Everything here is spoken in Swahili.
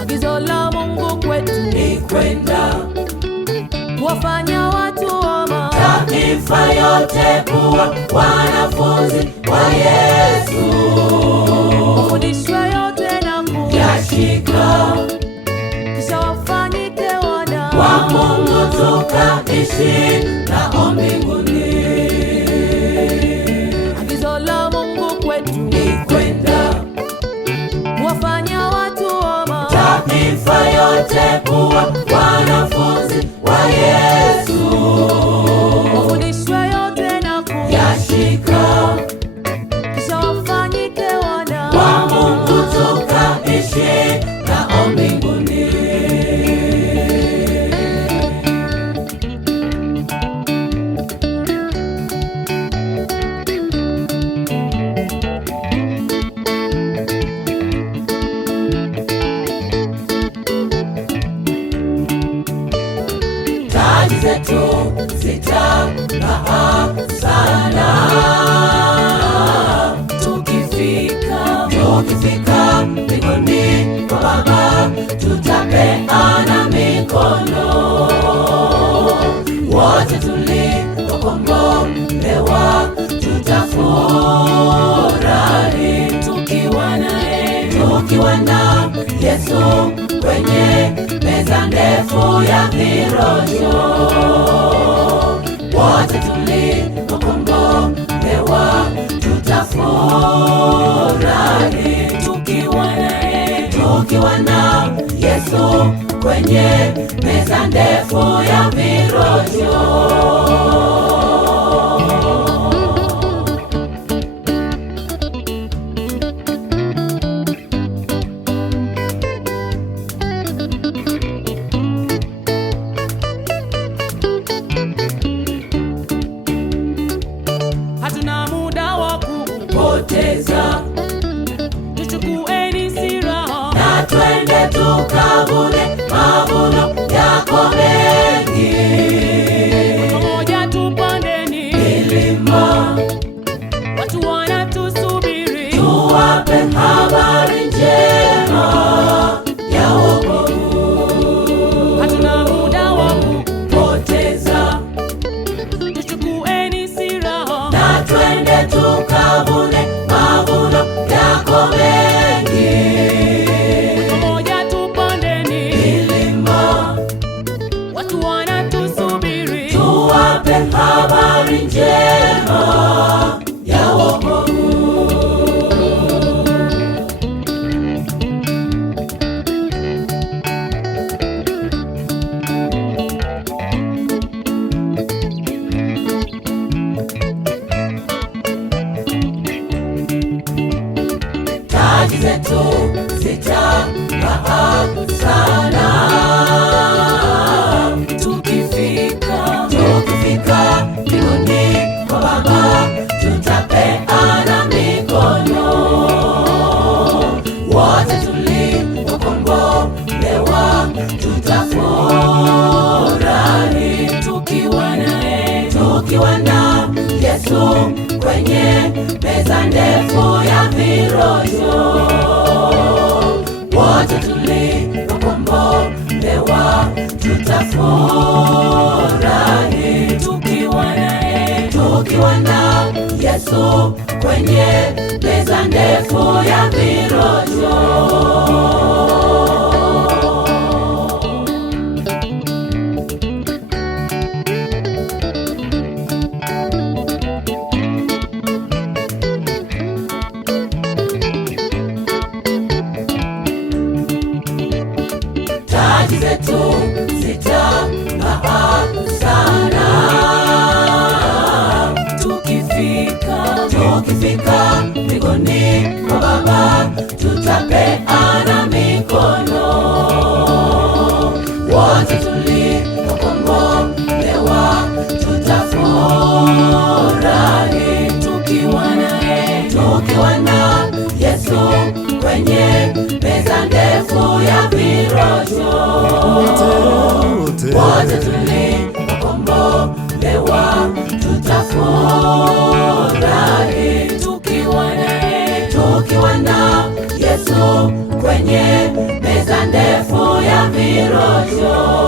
Agizo la Mungu kwetu ni kwenda kuwafanya watu wa mataifa yote kuwa wanafunzi wa Yesu, wafundishwe yote na kuyashika, kisha wafanyike wana wa Mungu, tukaishi nao mbinguni. Agizo la Mungu kwetu ni kwenda kuwafanya watu wa mataifa yote kuwa wanafunzi wa Yesu, wafundishwe yote na kuyashika, kisha wafanyike wana wa Mungu, tukaishi nao mbinguni. Taji zetu zitang'aa sana tukifika mbinguni kwa Baba, tutapeana mikono. Wote tuliokombolewa tutafurahi tukiwa na Yesu kwenye meza ndefu ya virosho. Wote tuliokombolewa tutafurahi tukiwa na Yesu kwenye meza ndefu ya virosho. hatuna muda wa kupoteza, tuchukueni silaha na twende tukavune mavuno yako mengi. pamoja tupandeni Milima watu wanatusubiri, tuwape habari njema ya wokovu. hatuna muda wa Kupoteza, tuchukueni silaha na twende tukavune mavuno yako mengi. pamoja tupandeni Milima watu wanatusubiri, tuwape habari njema ya wokovu. Taji zetu zitang'aa sana tukifika mbinguni kwa Baba, tutapeana mikono. Wote tuliokombolewa tutafurahi tukiwa na Yesu kwenye meza ndefu ya virosho. Wote tuliokombolewa tutafurahi tukiwa na Yesu kwenye meza ndefu ya virosho. Taji zetu zitang'aa sana tukifika mbinguni kwa Baba, tutapeana mikono. Wote tuliokombolewa tutafurahi tukiwa na Yesu kwenye meza ndefu ndefu ya virosho. Wote tulikombolewa tutafurahi tukiwa na Yesu kwenye meza ndefu ya virosho.